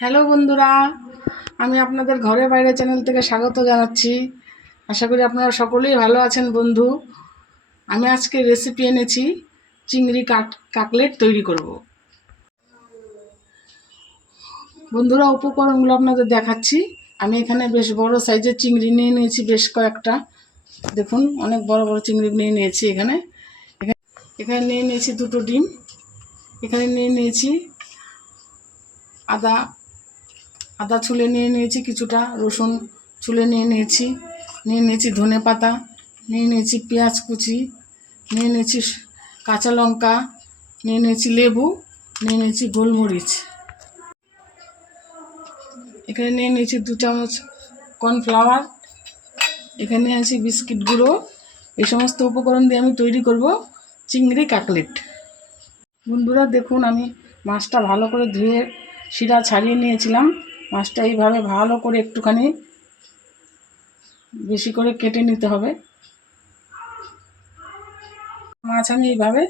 Hello বন্ধুরা, আমি আপনাদের ঘরে বাইরে চ্যানেল থেকে স্বাগত জানাচ্ছি। আশা করি আপনারা সকলেই ভালো আছেন। বন্ধু, আমি আজকে রেসিপি এনেছি চিংড়ি কাকলেট তৈরি করব। বন্ধুরা, উপকরণগুলো আপনাদের দেখাচ্ছি। আমি এখানে বেশ বড় সাইজের চিংড়ি নিয়ে নিয়েছি, বেশ কয়েকটা। দেখুন, অনেক বড় বড় চিংড়ি নিয়ে নিয়েছি। এখানে এখানে নিয়ে নিয়েছি দুটো ডিম। এখানে নিয়ে নিয়েছি আদা ছুলে নিয়ে নিয়েছি, কিছুটা রসুন ছুলে নিয়ে নিয়েছি ধনে পাতা, নিয়ে নিয়েছি পেঁয়াজ কুচি, নিয়ে নিয়েছি কাঁচা লঙ্কা, নিয়ে নিয়েছি লেবু, নিয়ে নিয়েছি গোলমরিচ। এখানে নিয়ে নিয়েছি 2 চামচ কর্নফ্লাওয়ার। এখানে নিয়ে আছি বিস্কিট গুঁড়ো। এই সমস্ত উপকরণ দিয়ে আমি তৈরি করব চিংড়ি কাকলেট। বন্ধুরা দেখুন, আমি মাছটা ভালো করে ধুয়ে শিরা ছাড়িয়ে নিয়েছিলাম। মাছটা এইভাবে ভালো করে একটুখানি বেশি করে কেটে নিতে হবে। মাছ আমি এইভাবে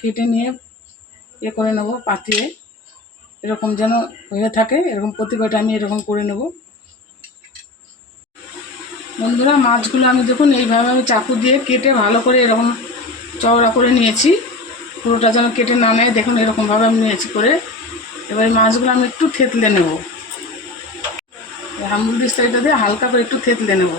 কেটে নিয়ে করে নেব পাতিয়ে, এরকম যেন হয়ে থাকে। এরকম প্রতি কয়টা আমি এরকম করে নেব। বন্ধুরা, মাছগুলো আমি দেখুন এইভাবে আমি চাকু দিয়ে কেটে ভালো করে এরকম চওড়া করে নিয়েছি। পুরোটা যেন কেটে না নেয়, দেখুন এরকমভাবে আমি নিয়েছি করে। এবার এই মাছগুলো আমি একটু থেতলে নেব। হামুল দিস্তারিটা দিয়ে হালকা করে একটু থেতলে নেব।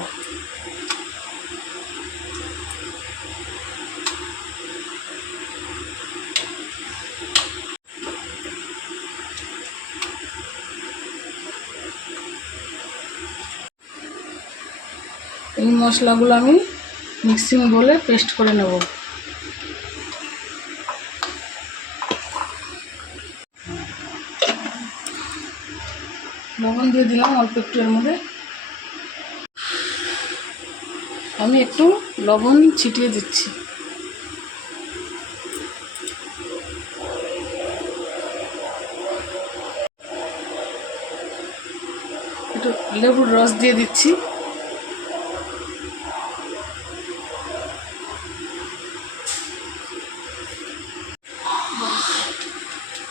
এই মশলাগুলো আমি মিক্সিং বলে পেস্ট করে নেব। লবণ দিয়ে দিলাম অল্প একটু। এর মধ্যে আমি একটু লবণ ছিটিয়ে দিচ্ছি। একটু লেবুর রস দিয়ে দিচ্ছি।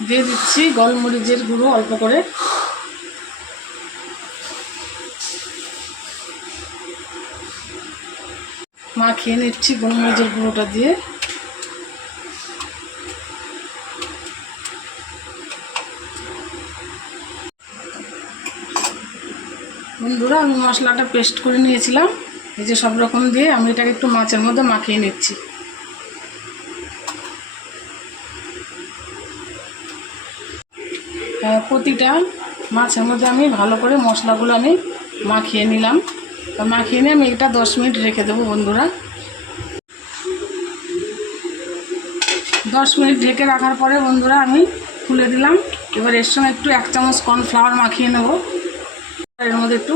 দিয়ে দিচ্ছি গোলমরিচের গুঁড়ো অল্প করে। মাখিয়ে নিচ্ছি গোলমরিচের গুঁড়োটা দিয়ে। বন্ধুরা, আমি মশলাটা পেস্ট করে নিয়েছিলাম। এই যে সব রকম দিয়ে আমি এটাকে একটু মাছের মধ্যে মাখিয়ে নিচ্ছি। প্রতিটা মাছের মধ্যে আমি ভালো করে মশলাগুলো আমি মাখিয়ে নিলাম। মাখিয়ে নিয়ে আমি এটা 10 মিনিট রেখে দেবো। বন্ধুরা, 10 মিনিট ঢেকে রাখার পরে বন্ধুরা আমি খুলে দিলাম। এবার এর সঙ্গে একটু 1 চামচ কর্নফ্লাওয়ার মাখিয়ে নেব। এর মধ্যে একটু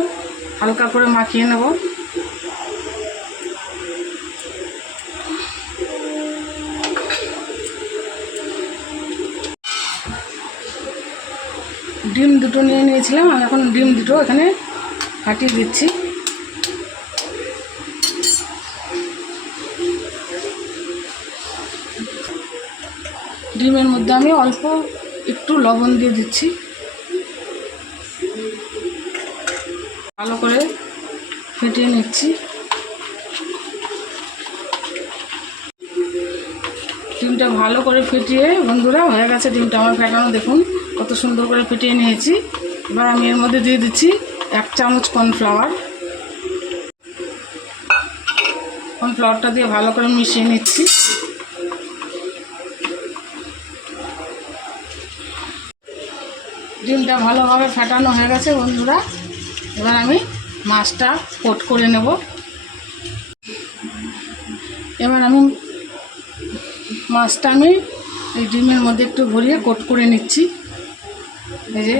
হালকা করে মাখিয়ে নেব। ডিম দুটো নিয়ে নিয়েছিলাম, আমি এখন ডিম দুটো এখানে ফাটিয়ে দিচ্ছি। ডিমের মধ্যে আমি অল্প একটু লবণ দিয়ে দিচ্ছি। ভালো করে ফেটিয়ে নিচ্ছি। ডিমটা ভালো করে ফেটিয়ে বন্ধুরা হয়ে গেছে। ডিমটা আমার ফেটানো দেখুন কত সুন্দর করে ফেটিয়ে নিয়েছি। এবার আমি এর মধ্যে দিয়ে দিচ্ছি 1 চামচ কর্নফ্লাওয়ারটা দিয়ে ভালো করে মিশিয়ে নিচ্ছি। ডিমটা ভালোভাবে ফেটানো হয়ে গেছে বন্ধুরা। এবার আমি মাছটা কোট করে নেব। এবার আমি মাছটা এই ডিমের মধ্যে একটু ভরিয়ে কোট করে নিচ্ছি। এই যে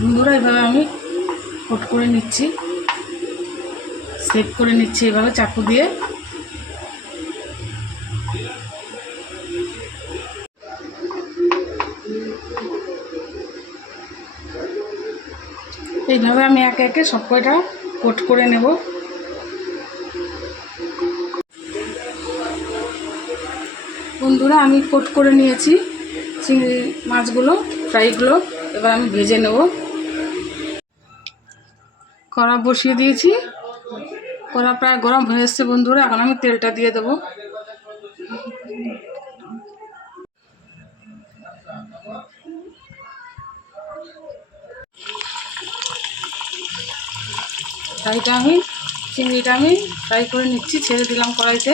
বন্ধুরা, এভাবে আমি কোট করে নিচ্ছি, সেভ করে নিচ্ছি এভাবে চাকু দিয়ে। এইভাবে আমি একে একে সব কয়টা কোট করে নেব। বন্ধুরা আমি কোট করে নিয়েছি চিংড়ি মাছগুলো, ফ্রাইগুলো। এবার আমি ভেজে নেব। কড়া বসিয়ে দিয়েছি, কড়া প্রায় গরম হয়ে এসছে বন্ধুরা। এখন আমি তেলটা দিয়ে দেবো। চিংড়িটা আমি ফ্রাই করে নিচ্ছি, ছেড়ে দিলাম কড়াইতে।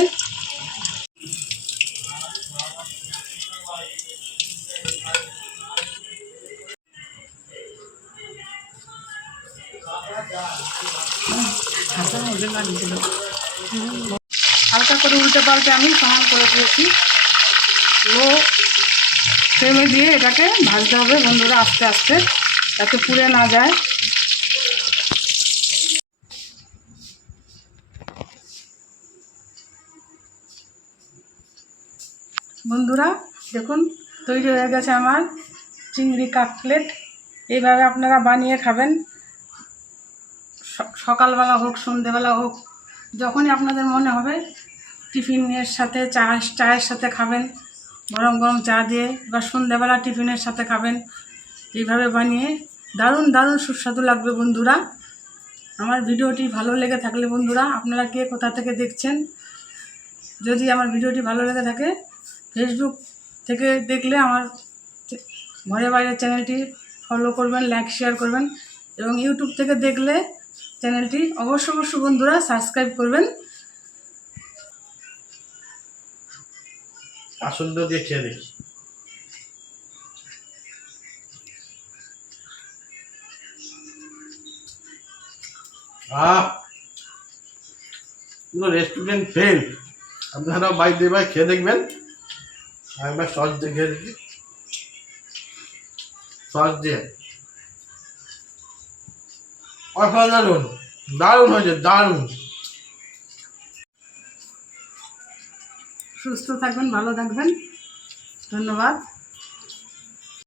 হালকা করে উল্টে পাল্টে আমি সমান করে দিয়েছি। লো ফ্লেমে দিয়ে এটাকে ভাজতে হবে বন্ধুরা, আস্তে আস্তে, যাতে পুড়ে না যায়। বন্ধুরা দেখুন তৈরি হয়ে গেছে আমার চিংড়ি কাটলেট। এইভাবে আপনারা বানিয়ে খাবেন, সকালবেলা হোক সন্ধেবেলা হোক, যখনই আপনাদের মনে হবে টিফিনের সাথে চায়ের সাথে খাবেন, গরম গরম চা দিয়ে, বা সন্ধেবেলা টিফিনের সাথে খাবেন। এইভাবে বানিয়ে দারুণ দারুণ সুস্বাদু লাগবে বন্ধুরা। আমার ভিডিওটি ভালো লেগে থাকলে বন্ধুরা, আপনারা কে কোথা থেকে দেখছেন, যদি আমার ভিডিওটি ভালো লেগে থাকে, ফেসবুক থেকে দেখলে আমার ঘরে বাইরের চ্যানেলটি ফলো করবেন, লাইক শেয়ার করবেন, এবং ইউটিউব থেকে দেখলে চ্যানেলটি অবশ্যই বন্ধুরা সাবস্ক্রাইব করবেন। আসলটা দিয়ে খেয়ে দেখি। পুরো রেস্টুরেন্ট ফেল। আপনারা বাড়িতে খেয়ে দেখবেন। আমি একবার সস দিয়ে খেয়ে দেখি। সস দিয়ে অসাধারণ, দারুণ হয়েছে, দারুণ। সুস্থ থাকবেন, ভালো থাকবেন, ধন্যবাদ।